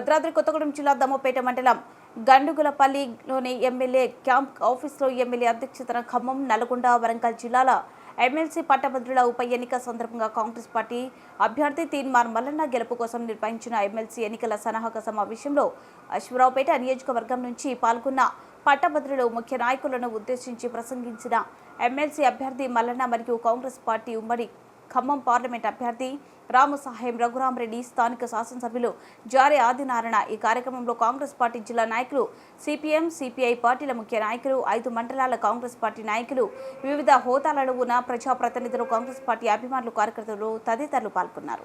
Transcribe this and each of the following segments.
భద్రాద్రి కొత్తగూడెం జిల్లా దమ్మపేట మండలం గండుగులపల్లిలోని ఎమ్మెల్యే క్యాంప్ ఆఫీసులో ఎమ్మెల్యే అధ్యక్షతన ఖమ్మం నల్గొండ వరంగల్ జిల్లాల ఎమ్మెల్సీ పట్టభద్రుల ఉప ఎన్నిక సందర్భంగా కాంగ్రెస్ పార్టీ అభ్యర్థి తీన్మార్ మల్లన్న గెలుపు కోసం నిర్వహించిన ఎమ్మెల్సీ ఎన్నికల సన్నాహక సమావేశంలో అశ్వరావుపేట నియోజకవర్గం నుంచి పాల్గొన్న పట్టభద్రులు ముఖ్య నాయకులను ఉద్దేశించి ప్రసంగించిన ఎమ్మెల్సీ అభ్యర్థి మల్లన్న మరియు కాంగ్రెస్ పార్టీ ఉమ్మడి ఖమ్మం పార్లమెంట్ అభ్యర్థి రామసాహెం రఘురామరెడ్డి స్థానిక శాసనసభ్యులు జారే ఆదినారాయణ ఈ కార్యక్రమంలో కాంగ్రెస్ పార్టీ జిల్లా నాయకులు సిపిఎం సిపిఐ పార్టీల ముఖ్య నాయకులు ఐదు మండలాల కాంగ్రెస్ పార్టీ నాయకులు వివిధ హోదాలలో ఉన్న ప్రజాప్రతినిధులు కాంగ్రెస్ పార్టీ అభిమానులు కార్యకర్తలు తదితరులు పాల్గొన్నారు.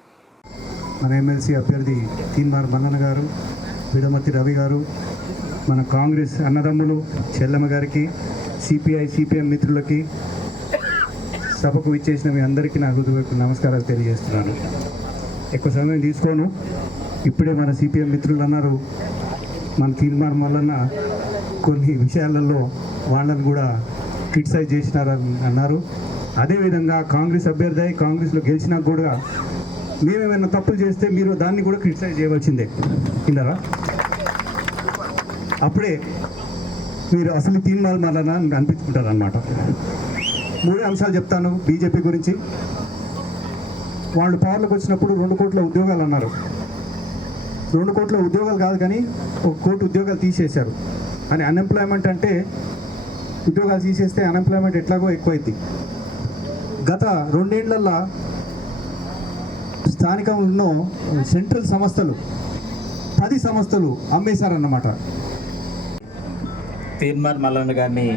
మన ఎమ్మెల్సీ అభ్యర్థి తీన్మార్ మన్నన్న గారు విడమతి రవి గారు మన కాంగ్రెస్ అన్నదమ్ములు చెల్లమ్మ గారికి సిపిఐ సిపిఎం మిత్రులకి సభకు ఇచ్చేసిన మీ అందరికీ నా హృదయపూర్వక నమస్కారాలు తెలియజేస్తున్నాను. ఎక్కువ సమయం తీసుకోను. ఇప్పుడే మన సిపిఎం మిత్రులు అన్నారు. మన తీర్మానం వలన కొన్ని విషయాలలో వాళ్ళని కూడా క్రిటిసైజ్ చేసినారని అన్నారు. అదేవిధంగా కాంగ్రెస్ అభ్యర్థి అయి కాంగ్రెస్లో గెలిచినా కూడా మేమేమైనా తప్పులు చేస్తే మీరు దాన్ని కూడా క్రిటిసైజ్ చేయవలసిందే. విన్నారా? అప్పుడే మీరు అసలు తీర్మానం వలన అనిపించుకుంటారు అనమాట మూడే అంశాలు చెప్తాను బీజేపీ గురించి. వాళ్ళు పవర్లోకి వచ్చినప్పుడు రెండు కోట్ల ఉద్యోగాలు అన్నారు. రెండు కోట్ల ఉద్యోగాలు కాదు కానీ ఒక కోటి ఉద్యోగాలు తీసేశారు. అని అన్ఎంప్లాయ్మెంట్ అంటే ఉద్యోగాలు తీసేస్తే అన్ఎంప్లాయ్మెంట్ ఎట్లాగో ఎక్కువైంది గత రెండేళ్ళల్లో స్థానికంలో సెంట్రల్ సంస్థలు పది సంస్థలు అమ్మేశారన్నమాట. తీర్మాన్ మల్లన్న గారిని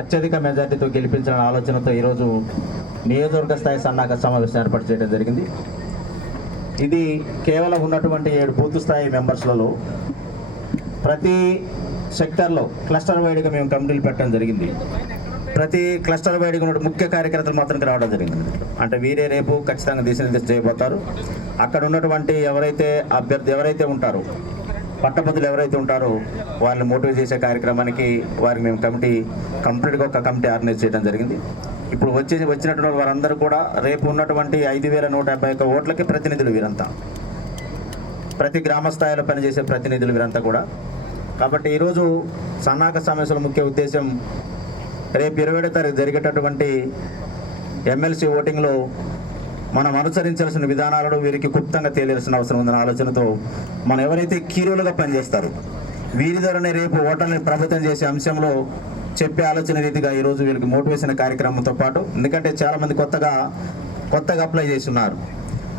అత్యధిక మెజార్టీతో గెలిపించాలనే ఆలోచనతో ఈరోజు నియోజకవర్గ స్థాయి సన్నాహక సమావేశం ఏర్పాటు చేయడం జరిగింది. ఇది కేవలం ఉన్నటువంటి ఏడు బూత్ స్థాయి మెంబర్స్లలో ప్రతి సెక్టర్లో క్లస్టర్ వైడ్గా మేము కమిటీలు పెట్టడం జరిగింది. ప్రతి క్లస్టర్ వైడ్గా ఉన్న ముఖ్య కార్యకర్తలు మాత్రం రావడం జరిగింది. అంటే వీరే రేపు ఖచ్చితంగా దిశ చేయబోతారు. అక్కడ ఉన్నటువంటి ఎవరైతే అభ్యర్థి ఎవరైతే ఉంటారో పట్టభద్రులు ఎవరైతే ఉంటారో వాళ్ళని మోటివేట్ చేసే కార్యక్రమానికి వారికి మేము కమిటీ కంప్లీట్గా ఒక కమిటీ ఆర్గనైజ్ చేయడం జరిగింది. ఇప్పుడు వచ్చే వచ్చినటువంటి వారందరూ కూడా రేపు ఉన్నటువంటి ఐదు వేల నూట యాభై ఒక్క ఓట్లకి ప్రతినిధులు వీరంతా. ప్రతి గ్రామ స్థాయిలో పనిచేసే ప్రతినిధులు వీరంతా కూడా. కాబట్టి ఈరోజు సన్నాహక సమావేశంలో ముఖ్య ఉద్దేశం రేపు ఇరవై ఏడో తారీఖు జరిగేటటువంటి ఎమ్మెల్సీ ఓటింగ్లో మనం అనుసరించాల్సిన విధానాలను వీరికి గుప్తంగా తెలియాల్సిన అవసరం ఉందన్న ఆలోచనతో మనం ఎవరైతే కీరోలుగా పనిచేస్తారు వీరి ద్వారానే రేపు ఓటర్ని ప్రభావితం చేసే అంశంలో చెప్పే ఆలోచన రీతిగా ఈరోజు వీళ్ళకి మోటివేషన్ కార్యక్రమంతో పాటు ఎందుకంటే చాలామంది కొత్తగా కొత్తగా అప్లై చేస్తున్నారు.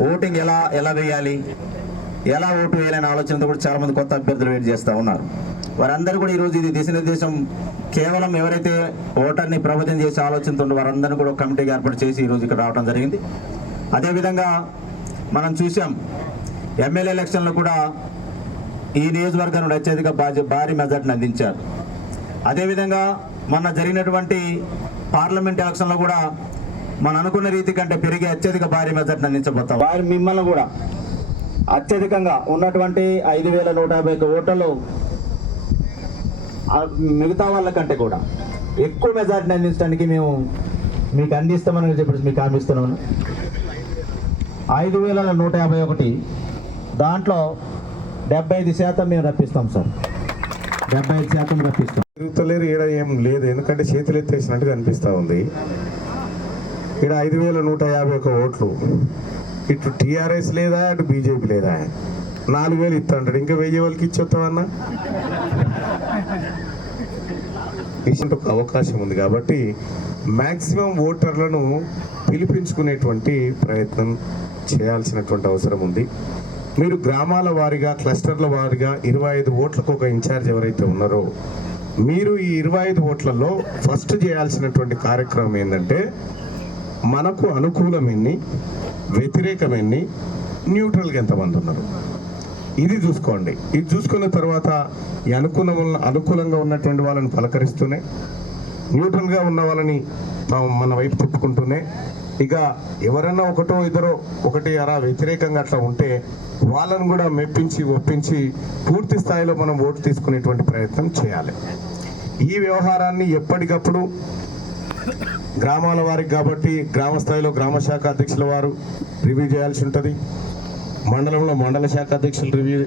ఓటింగ్ ఎలా ఎలా వేయాలి ఎలా ఓటు వేయాలనే ఆలోచనతో కూడా చాలామంది కొత్త అభ్యర్థులు వెయిట్ చేస్తూ ఉన్నారు. వారందరూ కూడా ఈరోజు ఇది దిశానిర్దేశం కేవలం ఎవరైతే ఓటర్ని ప్రభావితం చేసే ఆలోచనతో ఉందో వారందరినీ కూడా కమిటీగా ఏర్పాటు చేసి ఈరోజు ఇక్కడ రావడం జరిగింది. అదేవిధంగా మనం చూసాం ఎమ్మెల్యే ఎలక్షన్లో కూడా ఈ నియోజకవర్గం నుండి అత్యధిక భారీ భారీ మెజార్టీని అందించారు. అదేవిధంగా మొన్న జరిగినటువంటి పార్లమెంట్ ఎలక్షన్లో కూడా మనం అనుకున్న రీతి కంటే పెరిగి అత్యధిక భారీ మెజార్టీని అందించబోతాం వారి మిమ్మల్ని కూడా అత్యధికంగా ఉన్నటువంటి ఐదు వేల నూట యాభై ఒక్క ఓట్లలో ఆ మిగతా వాళ్ళకంటే కూడా ఎక్కువ మెజార్టీని అందించడానికి మేము మీకు అందిస్తామని చెప్పేసి మీకు హామీ ఐదు వేల నూట యాభై ఒకటి. దాంట్లో డెబ్బై ఐదు శాతం మేము రప్పిస్తాం సార్. డెబ్బై ఐదు శాతం రప్పిస్తాం. తిరుగుతలేరు ఈడ ఏం లేదు ఎందుకంటే చేతులు ఎత్తేసినట్టుగా అనిపిస్తూ ఉంది. ఈడ ఐదు వేల నూట యాభై ఒక ఓట్లు. ఇటు టీఆర్ఎస్ లేదా అటు బీజేపీ లేదా? నాలుగు వేలు ఇస్తాంటాడు ఇంకా వెయ్యి వాళ్ళకి ఇచ్చేస్తామన్నా ఇచ్చిన ఒక అవకాశం ఉంది కాబట్టి మ్యాక్సిమం ఓటర్లను పిలిపించుకునేటువంటి ప్రయత్నం చేయాల్సినటువంటి అవసరం ఉంది. మీరు గ్రామాల వారీగా క్లస్టర్ల వారీగా ఇరవై ఐదు ఓట్లకు ఒక ఇన్ఛార్జ్ ఎవరైతే ఉన్నారో మీరు ఈ ఇరవై ఐదు ఓట్లలో ఫస్ట్ చేయాల్సినటువంటి కార్యక్రమం ఏంటంటే మనకు అనుకూలం ఎన్ని వ్యతిరేకం ఎన్ని న్యూట్రల్గా ఎంతమంది ఉన్నారు. ఇది చూసుకోండి. ఇది చూసుకున్న తర్వాత ఈ అనుకూల అనుకూలంగా ఉన్నటువంటి వాళ్ళని పలకరిస్తూనే న్యూట్రల్గా ఉన్న వాళ్ళని మనం వైపు తిప్పుకుంటూనే ఇక ఎవరైనా ఒకటో ఇద్దరో ఒకటి అలా వ్యతిరేకంగా అట్లా ఉంటే వాళ్ళను కూడా మెప్పించి ఒప్పించి పూర్తి స్థాయిలో మనం ఓటు తీసుకునేటువంటి ప్రయత్నం చేయాలి. ఈ వ్యవహారాన్ని ఎప్పటికప్పుడు గ్రామాల వారికి కాబట్టి గ్రామ స్థాయిలో గ్రామ శాఖ అధ్యక్షుల వారు రివ్యూ చేయాల్సి ఉంటుంది. మండలంలో మండల శాఖ అధ్యక్షులు రివ్యూ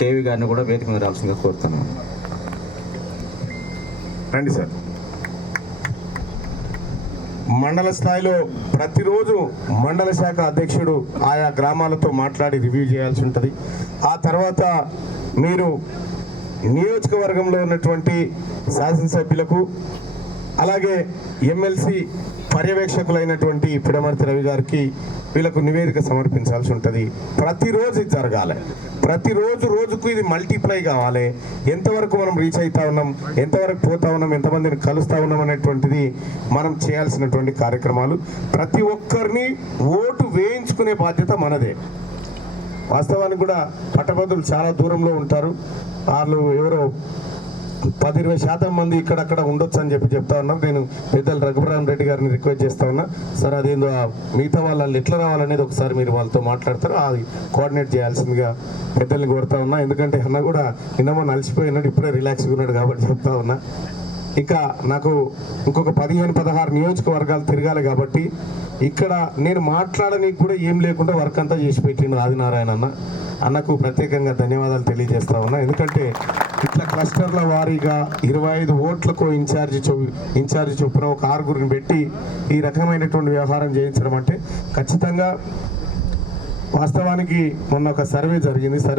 కేవీ గారిని కూడా వేదిక మీద రావాల్సిందిగా కోరుతున్నాను. రండి సార్. మండల స్థాయిలో ప్రతిరోజు మండల శాఖ అధ్యక్షుడు ఆయా గ్రామాలతో మాట్లాడి రివ్యూ చేయాల్సి ఉంటుంది. ఆ తర్వాత మీరు నియోజకవర్గంలో ఉన్నటువంటి శాసనసభ్యులకు అలాగే ఎమ్మెల్సీ పర్యవేక్షకులైనటువంటి పిడమర్తి రవి గారికి వీళ్ళకు నివేదిక సమర్పించాల్సి ఉంటుంది. ప్రతిరోజు ఇది జరగాలి. ప్రతిరోజు రోజుకు ఇది మల్టిప్లై కావాలి. ఎంతవరకు మనం రీచ్ అవుతా ఉన్నాం ఎంతవరకు పోతా ఉన్నాం ఎంతమందిని కలుస్తూ ఉన్నాం అనేటువంటిది మనం చేయాల్సినటువంటి కార్యక్రమాలు. ప్రతి ఒక్కరిని ఓటు వేయించుకునే బాధ్యత మనదే. వాస్తవానికి కూడా పట్టభద్రులు చాలా దూరంలో ఉంటారు. వాళ్ళు ఎవరో పది ఇరవై శాతం మంది ఇక్కడక్కడ ఉండొచ్చు అని చెప్పి చెప్తా ఉన్నారు నేను పెద్దలు రఘురామ్ రెడ్డి గారిని రిక్వెస్ట్ చేస్తా ఉన్నా. సార్ అదేందో మిగతా వాళ్ళు ఎట్లా రావాలనేది ఒకసారి మీరు వాళ్ళతో మాట్లాడతారు. అది కోఆర్డినేట్ చేయాల్సిందిగా పెద్దల్ని కోరుతా ఉన్నా. ఎందుకంటే అన్న కూడా నిన్నమో నలిసిపోయినాడు ఇప్పుడే రిలాక్స్గా ఉన్నాడు కాబట్టి చెప్తా ఉన్నా. ఇంకా నాకు ఇంకొక పదిహేను పదహారు నియోజకవర్గాలు తిరగాలి కాబట్టి ఇక్కడ నేను మాట్లాడనీకి కూడా ఏం లేకుండా వర్క్ అంతా చేసి పెట్టిండు ఆదినారాయణ అన్న. అన్నకు ప్రత్యేకంగా ధన్యవాదాలు తెలియజేస్తా ఉన్నా. ఎందుకంటే ఇట్లా క్లస్టర్ల వారీగా ఇరవై ఐదు ఓట్లకు ఇన్ఛార్జి చొ ఇన్ఛార్జి చొప్పున ఒక ఆరుగురిని పెట్టి ఈ రకమైనటువంటి వ్యవహారం చేయించడం అంటే ఖచ్చితంగా వాస్తవానికి మొన్న ఒక సర్వే జరిగింది. సర్వే